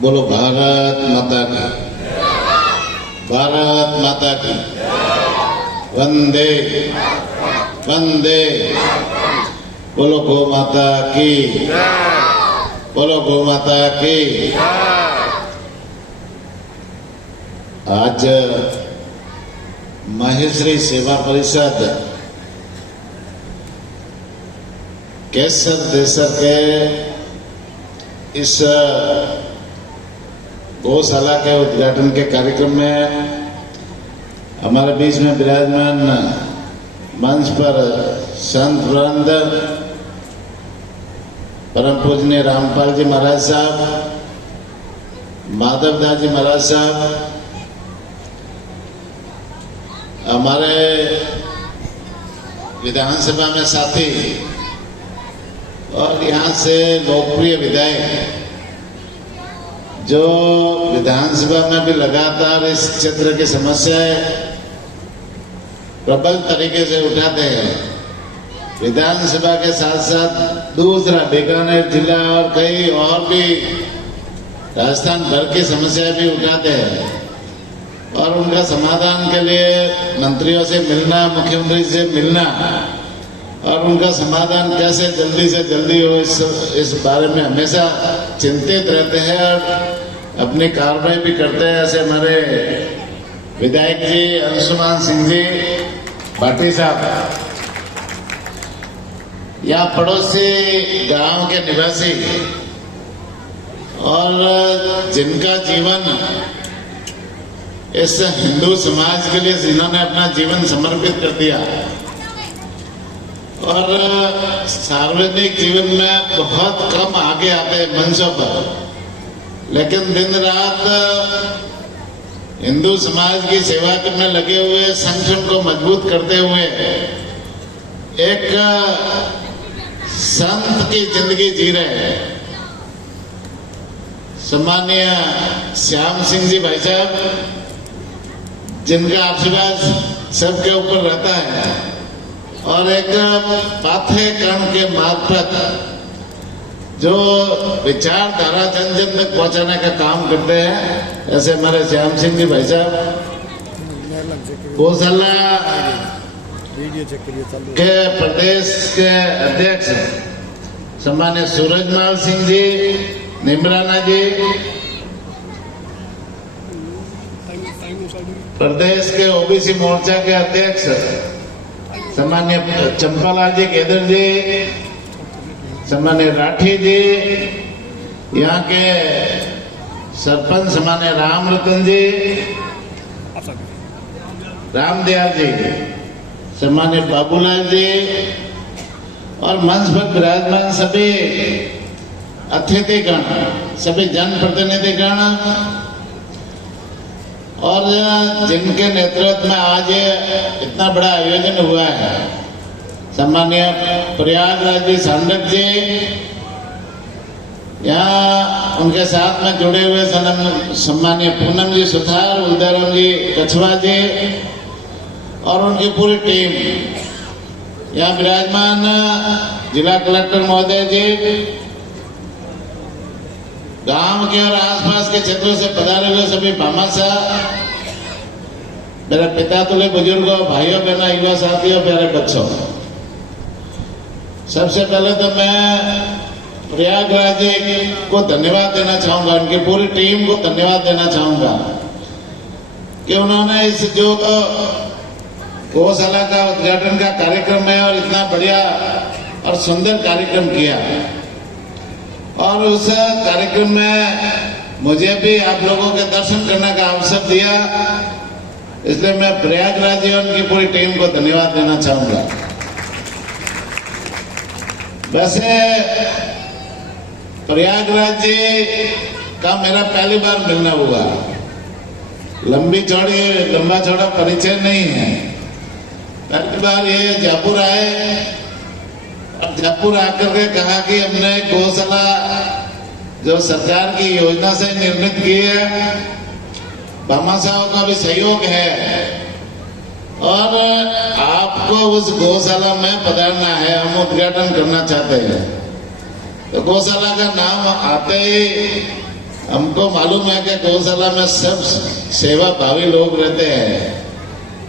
बोलो भारत माता की, भारत माता की, वंदे वंदे। बोलो गौ माता की, बोलो गौ माता की। आज माहेश्वरी सेवा परिषद केसर देसर के इस गौशाला के उद्घाटन के कार्यक्रम में हमारे बीच में विराजमान मंच पर संत वृंद, परम पूजनीय रामपाल जी महाराज साहब, माधवदास जी महाराज साहब, हमारे विधानसभा में साथी और यहाँ से लोकप्रिय विधायक जो विधानसभा में भी लगातार इस क्षेत्र की समस्याएं प्रबल तरीके से उठाते हैं। विधानसभा के साथ साथ दूसरा बीकानेर जिला और कई और भी राजस्थान भर की समस्याएं भी उठाते हैं और उनका समाधान के लिए मंत्रियों से मिलना, मुख्यमंत्री से मिलना और उनका समाधान कैसे जल्दी से जल्दी हो इस बारे में हमेशा चिंतित रहते हैं और अपनी कार्रवाई भी करते हैं। ऐसे हमारे विधायक जी अंशुमान सिंह जी भाटी साहब, या पड़ोसी गांव के निवासी और जिनका जीवन इस हिंदू समाज के लिए जिन्होंने अपना जीवन समर्पित कर दिया और सार्वजनिक जीवन में बहुत कम आगे आते हैं मंचों पर, लेकिन दिन रात हिंदू समाज की सेवा में लगे हुए संगठन को मजबूत करते हुए एक संत की जिंदगी जी रहे हैं। सम्मानीय श्याम सिंह जी भाई साहब, जिनका आशीर्वाद सबके ऊपर रहता है और एक पाठ्यक्रम के मार्फत जो विचारधारा जन जन तक पहुंचाने का काम करते हैं, ऐसे हमारे श्याम सिंह जी भाई साहब गौशाला के प्रदेश के अध्यक्ष सम्मानित सूरजमाल सिंह जी, निमराना जी, प्रदेश के ओबीसी मोर्चा के अध्यक्ष सम्मान्य चंपालाल जी केदर जी, सम्मान्य राठी जी, यहाँ के सरपंच सम्मान्य राम रतन जी, रामदयाल जी, सम्मान्य बाबूलाल जी और मंच पर विराजमान सभी अतिथिगण, सभी जनप्रतिनिधिगण और जिनके नेतृत्व में आज इतना बड़ा आयोजन हुआ है, सम्मानीय प्रयागराज जी सांडक जी, यहाँ उनके साथ में जुड़े हुए सम्मानीय पूनम जी सुथार, उदयराम जी कछवा जी और उनकी पूरी टीम, यहाँ विराजमान जिला कलेक्टर महोदय जी, गांव के और आसपास के क्षेत्रों से पधारे हुए सभी भामाशाह, मेरे पिता तुल्य बुजुर्गों, भाइयों बहनों, युवा साथियों, प्यारे बच्चों, सबसे पहले तो मैं प्रयागराज जी को धन्यवाद देना चाहूंगा, उनकी पूरी टीम को धन्यवाद देना चाहूंगा कि उन्होंने इस जो गौशाला का उद्घाटन का कार्यक्रम है और इतना बढ़िया और सुंदर कार्यक्रम किया और उस कार्यक्रम में मुझे भी आप लोगों के दर्शन करने का अवसर दिया, इसलिए मैं प्रयागराज जी और उनकी पूरी टीम को धन्यवाद देना चाहूंगा। वैसे प्रयागराज जी का मेरा पहली बार मिलना हुआ, लंबा चौड़ा परिचय नहीं है। पहली बार ये जयपुर आए और जयपुर आकर के कहा कि हमने गौशाला जो सरकार की योजना से निर्मित की है, भामाशाहों का भी सहयोग है और आपको उस गौशाला में पधारना है, हम उद्घाटन करना चाहते हैं। तो गौशाला का नाम आते ही हमको मालूम है कि गौशाला में सब सेवा भावी लोग रहते हैं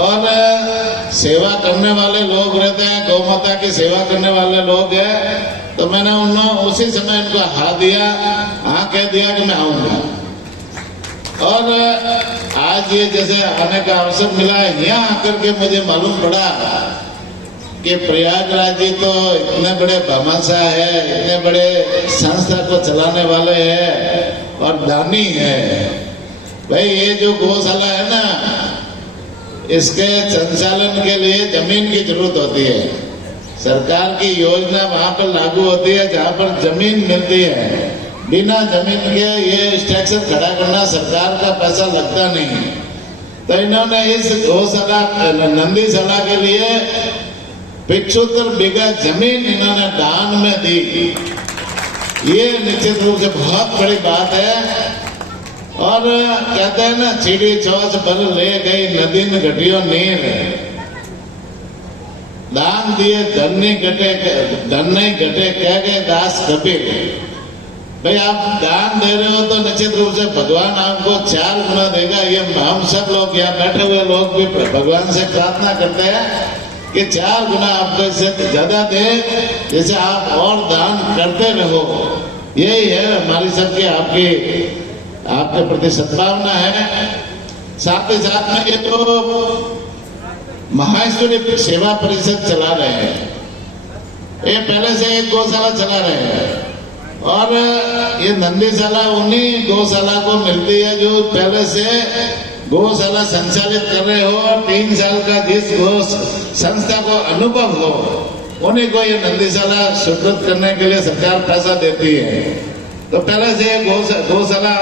और सेवा करने वाले लोग रहते हैं, गौ माता की सेवा करने वाले लोग हैं। तो मैंने उसी समय इनको हाँ दिया, हाँ कह दिया कि मैं आऊंगा। और आज ये जैसे आने का अवसर मिला है, यहाँ आकर के मुझे मालूम पड़ा कि प्रयागराज जी तो इतने बड़े भामाशाह है, इतने बड़े संस्था को चलाने वाले हैं और दानी है। भाई ये जो गौशाला है ना, इसके संचालन के लिए जमीन की जरूरत होती है। सरकार की योजना वहां पर लागू होती है जहां पर जमीन मिलती है। बिना जमीन के ये स्ट्रक्चर खड़ा करना सरकार का पैसा लगता नहीं। तो इन्होंने इस गौशाला नंदीशाला के लिए 75 बीघा जमीन इन्होंने दान में दी। ये निश्चित रूप से बहुत बड़ी बात है। और कहते हैं ना, चिड़ी चौच बल ले गई नदी में घटियो नीर, दान दिए धन नहीं घटे कह गए दास कबीर। भाई आप दान दे रहे हो तो निश्चित रूप से भगवान आपको 4 गुना देगा। ये हम सब लोग यहाँ बैठे हुए लोग भी भगवान से प्रार्थना करते हैं कि 4 गुना आपको इससे ज्यादा दे, जैसे आप और दान करते रहो। यही है हमारी सबकी आपके प्रति सद्भावना है। साथ ही साथ में ये तो महाईश्वरी सेवा परिषद चला रहे हैं, ये पहले से एक गौशाला चला रहे हैं और ये नंदीशाला उन्हीं गौशाला को मिलती है जो पहले से गौशाला संचालित कर रहे हो और 3 साल का जिस गौ संस्था को अनुभव हो उन्हीं को ये नंदीशाला स्वीकृत करने के लिए सरकार पैसा देती है। तो पहले से गौशाला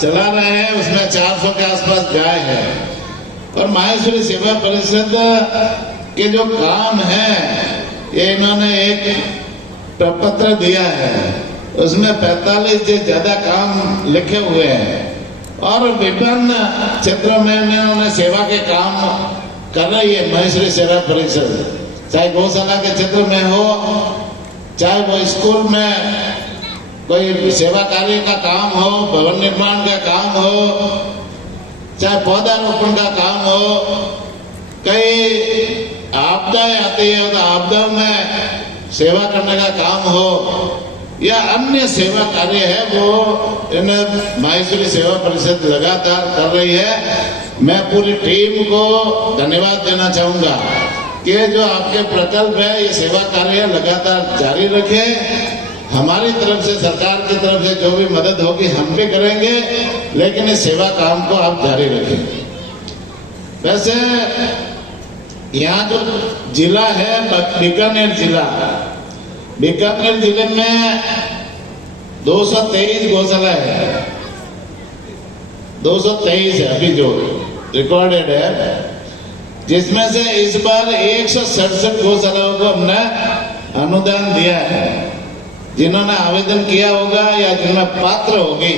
चला रहे हैं, उसमें 400 के आसपास गाय है। और माहेश्वरी सेवा परिषद के जो काम है, ये इन्होंने एक प्रपत्र दिया है, उसमें 45 से ज्यादा काम लिखे हुए हैं और विभिन्न क्षेत्रों में इन्होंने सेवा के काम कर रही है माहेश्वरी सेवा परिषद। चाहे गौशाला के क्षेत्र में हो, चाहे वो स्कूल में कोई सेवा कार्य का काम हो, भवन निर्माण का काम हो, चाहे पौधारोपण का काम हो, कई आपदाएं आती है तो आपदा में सेवा करने का काम हो या अन्य सेवा कार्य है, वो इन माहेश्वरी सेवा परिषद लगातार कर रही है। मैं पूरी टीम को धन्यवाद देना चाहूंगा कि जो आपके प्रकल्प है, ये सेवा कार्य लगातार जारी रखे। हमारी तरफ से, सरकार की तरफ से जो भी मदद होगी हम भी करेंगे, लेकिन इस सेवा काम को आप जारी रखें। वैसे यहाँ जो जिला है बीकानेर जिला, बीकानेर जिले में 223 गौशाला है, 223 है अभी जो रिकॉर्डेड है, जिसमें से इस बार 167 गौशालाओं को हमने अनुदान दिया है। जिन्होंने आवेदन किया होगा या जिनमें पात्र होगी,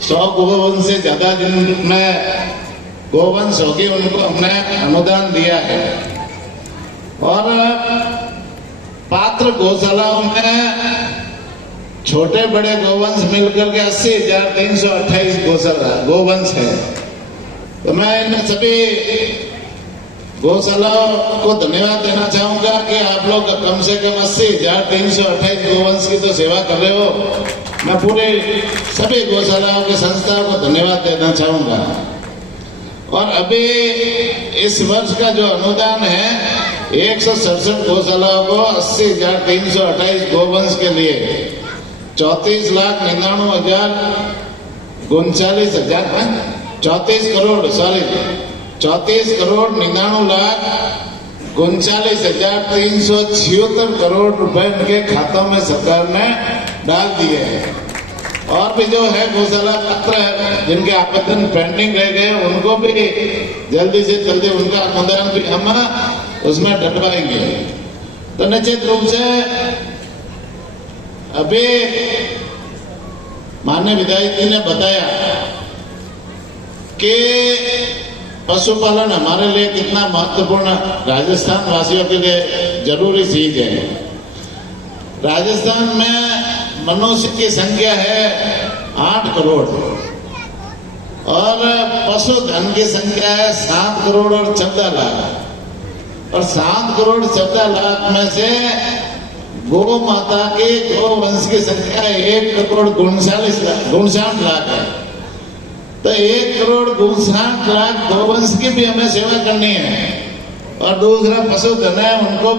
100 गोवंश से ज्यादा जिनमें गोवंश होगी उनको हमने अनुदान दिया है। और पात्र गौशालाओं में छोटे बड़े गोवंश मिलकर के 80,328 गोवंश है। तो मैं इन सभी गौशालाओं को धन्यवाद देना चाहूंगा कि आप लोग कम से कम 80,328 गोवंश की तो सेवा कर रहे हो। मैं पूरे सभी गौशालाओं की संस्था को धन्यवाद देना चाहूंगा। और अभी इस वर्ष का जो अनुदान है, 167 गौशालाओं को 80,328 गोवंश के लिए 34,99,039 34,99,39,376 करोड़ रुपए इनके खातों में सरकार ने डाल दिए हैं। और भी जो है गौशाला पत्र जिनके आवेदन पेंडिंग रह गए, उनको भी जल्दी से जल्दी उनका अनुदान भी हम उसमें डटवाएंगे। तो निश्चित रूप से अभी माननीय विधायक जी ने बताया कि पशुपालन हमारे लिए कितना महत्वपूर्ण, राजस्थान वासियों के लिए जरूरी चीज है। राजस्थान में मनुष्य की संख्या है 8 करोड़ और पशुधन की संख्या है 7 करोड़ और 14 लाख। और 7 करोड़ 14 लाख में से गौ माता के गौ वंश की संख्या 1 करोड़ 59 लाख है। तो 1 करोड़ 59 लाख गौवंश की भी हमें सेवा करनी है और दूसरा पशुधन है हमको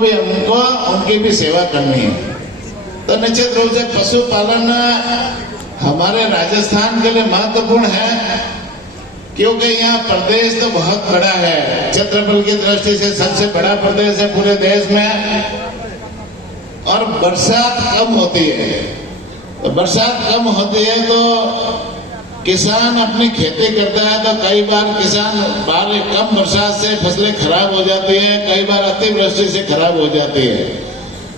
उनकी भी सेवा करनी है। तो निश्चित रूप से पशुपालन हमारे राजस्थान के लिए महत्वपूर्ण है, क्योंकि यहाँ प्रदेश तो बहुत बड़ा है, क्षेत्रफल की दृष्टि से सबसे बड़ा प्रदेश है पूरे देश में, और बरसात कम होती है। तो बरसात कम होती है तो किसान अपनी खेती करता है, तो कई बार किसान कम बरसात से फसलें खराब हो जाती हैं, कई बार अतिवृष्टि से खराब हो जाती है।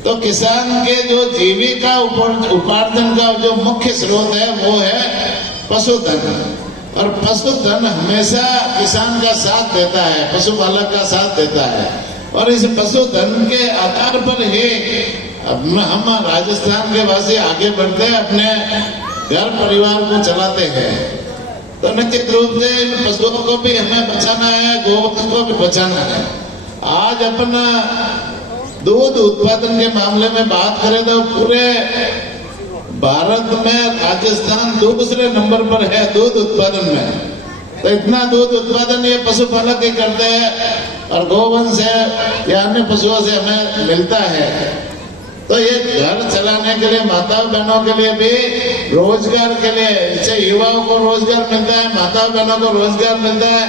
तो किसान के जो जीविका उपार्जन का जो मुख्य स्रोत है वो है पशुधन, और पशुधन हमेशा किसान का साथ देता है, पशुपालक का साथ देता है। और इस पशुधन के आधार पर ही हम राजस्थान के वासी आगे बढ़ते हैं, अपने घर परिवार को चलाते हैं। तो निश्चित रूप से इन पशुओं को भी हमें बचाना है, गोवंश को भी बचाना है। आज अपना दूध उत्पादन के मामले में बात करें तो पूरे भारत में राजस्थान दूसरे नंबर पर है दूध उत्पादन में। तो इतना दूध उत्पादन ये पशुपालक ही करते हैं, और गोवंश है या अन्य पशुओं से हमें मिलता है। तो ये घर चलाने के लिए, माताओं बहनों के लिए भी रोजगार के लिए, इससे युवाओं को रोजगार मिलता है, माताओं बहनों को रोजगार मिलता है,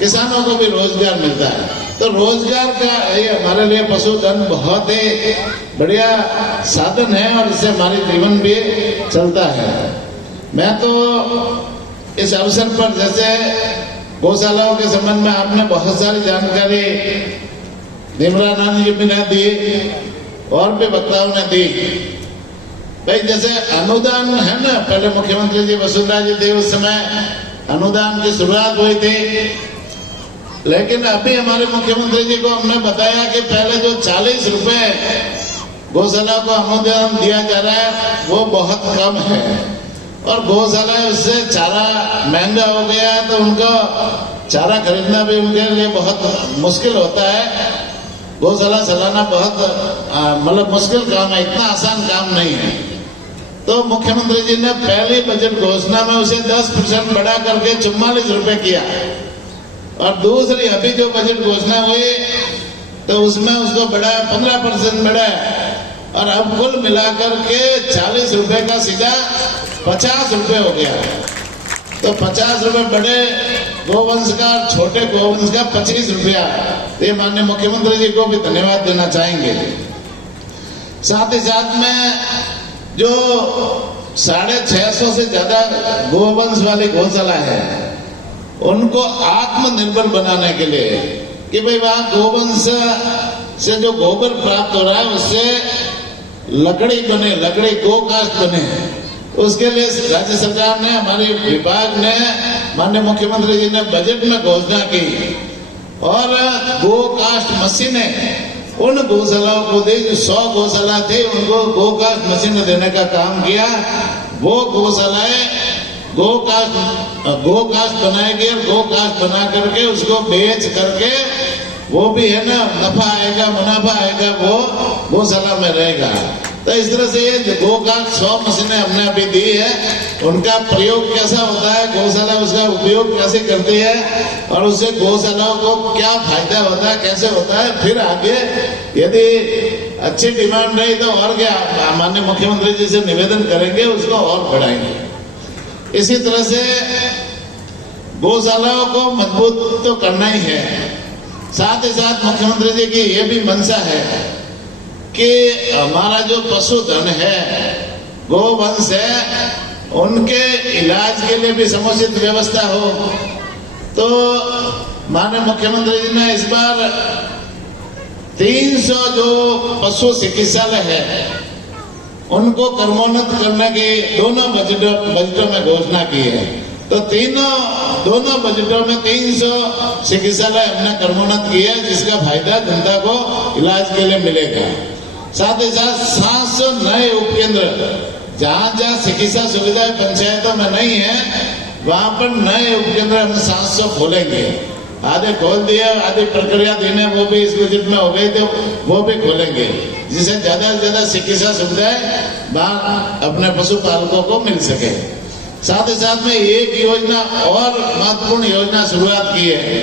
किसानों को भी रोजगार मिलता है। तो रोजगार का ये हमारे लिए पशुधन बहुत ही बढ़िया साधन है, और इससे हमारी जीवन भी चलता है। मैं तो इस अवसर पर जैसे गौशालाओं के संबंध में आपने बहुत सारी जानकारी निमरानंद जी भी ने दी और भी वक्ताओं ने दी। भाई जैसे अनुदान है ना, पहले मुख्यमंत्री जी वसुंधरा जी थे, उस समय अनुदान की शुरुआत हुई थी, लेकिन अभी हमारे मुख्यमंत्री जी को हमने बताया कि पहले जो 40 रुपए गौशाला को अनुदान दिया जा रहा है वो बहुत कम है, और गौशाला उससे चारा महंगा हो गया है, तो उनको चारा खरीदना भी उनके लिए बहुत मुश्किल होता है। गौशाला चलाना बहुत मतलब मुश्किल काम है, इतना आसान काम नहीं है। तो मुख्यमंत्री जी ने पहली बजट घोषणा में उसे 10% बढ़ा करके 44 रुपए किया, और दूसरी अभी जो बजट घोषणा हुई तो उसमें उसको बढ़ाया 15% बढ़ाया, और अब कुल मिलाकर के 40 रुपए का सीधा 50 रुपए हो गया। तो 50 रुपए बड़े गोवंश का, छोटे गोवंश का 25 रुपया। ये माननीय मुख्यमंत्री जी को भी धन्यवाद देना चाहेंगे। साथ ही साथ में जो 650 से ज्यादा गोवंश वाली गौशाला है, उनको आत्मनिर्भर बनाने के लिए कि भाई वहां गोवंश से जो गोबर प्राप्त हो रहा है उससे लकड़ी बने, लकड़ी गोकाष्ठ बने, उसके लिए राज्य सरकार ने, हमारे विभाग ने, माननीय मुख्यमंत्री जी ने बजट में घोषणा की, और गोकाष्ठ मशीनें उन गौशालाओं को दी। जो 100 गौशाला थे उनको गोकाष्ठ मशीन देने का काम किया। वो गौशालाएं गोकाष्ठ बनाएगी, और गोकाष्ठ बना करके उसको बेच करके वो भी है ना नफा आएगा, मुनाफा आएगा, वो गौशाला में रहेगा। तो इस तरह से ये गोकाष्ठ 100 मशीनें हमने अभी दी है, उनका प्रयोग कैसा होता है, गौशाला उसका उपयोग कैसे करती है, और उससे गौशालाओं को क्या फायदा होता है, कैसे होता है, फिर आगे यदि अच्छी डिमांड रही तो और क्या माननीय मुख्यमंत्री जी से निवेदन करेंगे, उसको और बढ़ाएंगे। इसी तरह से गौशालाओं को मजबूत तो करना ही है। साथ ही साथ मुख्यमंत्री जी की ये भी मंशा है कि हमारा जो पशुधन है, गोवंश है, उनके इलाज के लिए भी समुचित व्यवस्था हो। तो माननीय मुख्यमंत्री जी ने इस बार 300 जो पशु चिकित्सालय है उनको कर्मोन्नत करने की दोनों बजटों में घोषणा की है। तो दोनों बजटों में 300 चिकित्सालय हमने कर्मोन्नत किया है, जिसका फायदा जनता को इलाज के लिए मिलेगा। साथ ही साथ 700 नए उपकेंद्र जहाँ जहाँ चिकित्सा सुविधाएं पंचायतों में नहीं है वहां पर नए उपकेंद्र हम 700 खोलेंगे। आधे खोल दिए, आधी प्रक्रिया दिन है वो भी इस विजिट में हो गई थे, वो भी खोलेंगे जिससे ज्यादा से ज्यादा चिकित्सा सुविधाएं वहां अपने पशुपालकों को मिल सके। साथ ही साथ में एक योजना और महत्वपूर्ण योजना शुरुआत की है।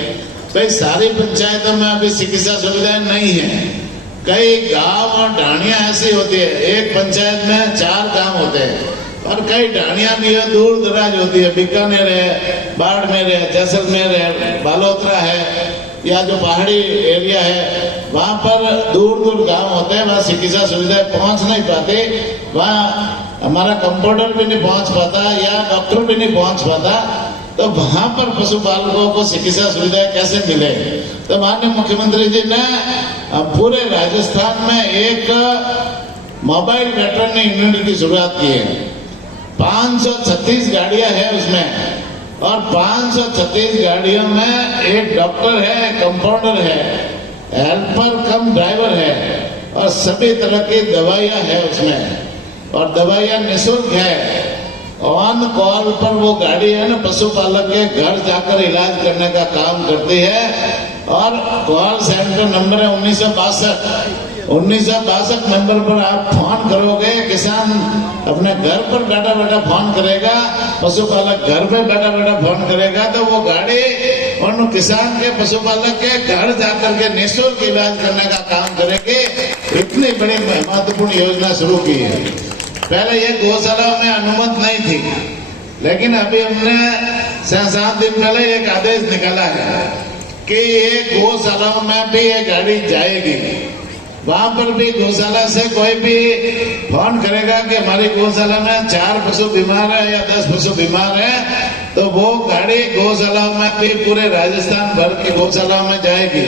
भाई सारी पंचायतों में अभी चिकित्सा सुविधाएं नहीं है। कई गांव और ढाणियां ऐसी होती है, एक पंचायत में 4 गांव होते हैं और कई ढाणियां भी है, दूर दराज होती है, बीकानेर है, बाड़मेर है, जैसलमेर है, बालोतरा है, या जो पहाड़ी एरिया है वहां पर दूर दूर गांव होते हैं, वहां चिकित्सा सुविधाएं पहुंच नहीं पाती, वहां हमारा कंपाउंडर भी नहीं पहुंच पाता या डॉक्टर भी नहीं पहुंच पाता। तो वहां पर पशुपालकों को चिकित्सा सुविधाएं कैसे मिले? तो माननीय मुख्यमंत्री जी ने पूरे राजस्थान में एक मोबाइल वेटरनरी यूनिट की शुरुआत की है। 536 गाड़ियां हैं उसमें और 536 गाड़ियों में एक डॉक्टर है, कंपाउंडर है, हेल्पर कम ड्राइवर है और सभी तरह की दवाइयां है उसमें और दवाइयां निःशुल्क है। ऑन कॉल पर वो गाड़ी है ना पशुपालक के घर जाकर इलाज करने का काम करती है और कॉल सेंटर नंबर है 1962 नंबर पर आप फोन करोगे, किसान अपने घर पर बैठा बैठा फोन करेगा, पशुपालक घर पे बैठा बैठा फोन करेगा तो वो गाड़ी और किसान के पशुपालक के घर जाकर के निःशुल्क इलाज करने का काम करेगी। इतनी बड़ी महत्वपूर्ण योजना शुरू की है। पहले ये गौशाला में अनुमति नहीं थी, लेकिन अभी हमने 7 दिन पहले एक आदेश निकाला है कि ये गौशालाओं में भी ये गाड़ी जाएगी। वहां पर भी गौशाला से कोई भी फोन करेगा कि हमारी गौशाला में 4 पशु बीमार है या 10 पशु बीमार है तो वो गाड़ी गौशाला में भी पूरे राजस्थान भर की गौशाला में जाएगी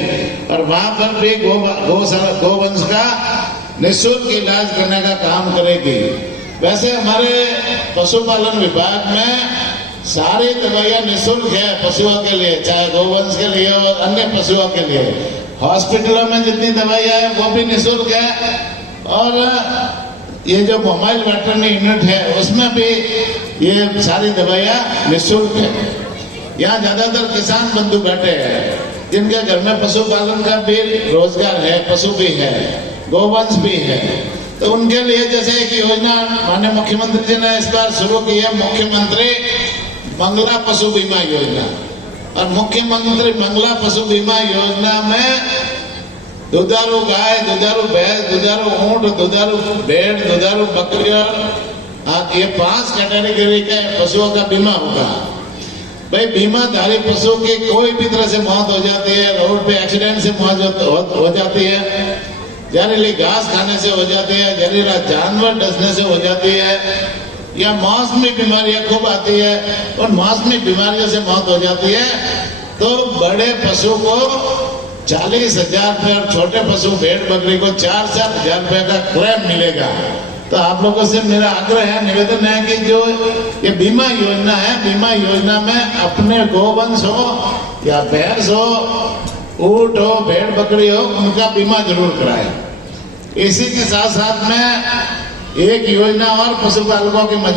और वहां पर भी गौवंश का निःशुल्क इलाज करने का काम करेगी। वैसे हमारे पशुपालन विभाग में सारी दवाइयां निःशुल्क है पशुओं के लिए, चाहे गौवंश के लिए और अन्य पशुओं के लिए। हॉस्पिटलों में जितनी दवाइयां है वो भी निःशुल्क है और ये जो मोबाइल वेटरनरी यूनिट है उसमें भी ये सारी दवाइयां निःशुल्क है। यहाँ ज्यादातर किसान बंधु बैठे हैं जिनके घर में पशुपालन का भी रोजगार है, पशु भी है, गोवंश भी है, तो उनके लिए जैसे एक योजना माननीय मुख्यमंत्री जी ने इस बार शुरू की है, मुख्यमंत्री मंगला पशु बीमा योजना। और मुख्यमंत्री मंगला पशु बीमा योजना में दुधारू गाय, दुधारू भैंस, दुधारू ऊंट, दुधारू भेड़, दुधारू बकरी और ये 5 कैटेगरी के पशुओं का बीमा होगा। भाई बीमाधारी पशु की कोई भी तरह से मौत हो जाती है, रोड पे एक्सीडेंट से मौत हो जाती है, जहरीली घास खाने से हो जाती है, जहरीला जानवर डसने से हो जाती है, या मौसमी बीमारियां खूब आती है और मौसमी बीमारियों से मौत हो जाती है, तो बड़े पशु को 40,000 रुपये और छोटे पशु भेड़ बकरी को 4-4 हजार रुपये का क्लेम मिलेगा। तो आप लोगों से मेरा आग्रह है, निवेदन है कि जो ये बीमा योजना है, बीमा योजना में अपने गोवंश हो या भैंस हो, ऊंट हो, भेड़ बकरी हो, उनका बीमा जरूर कराएं। इसी के साथ साथ में एक योजना और पशुपालकों की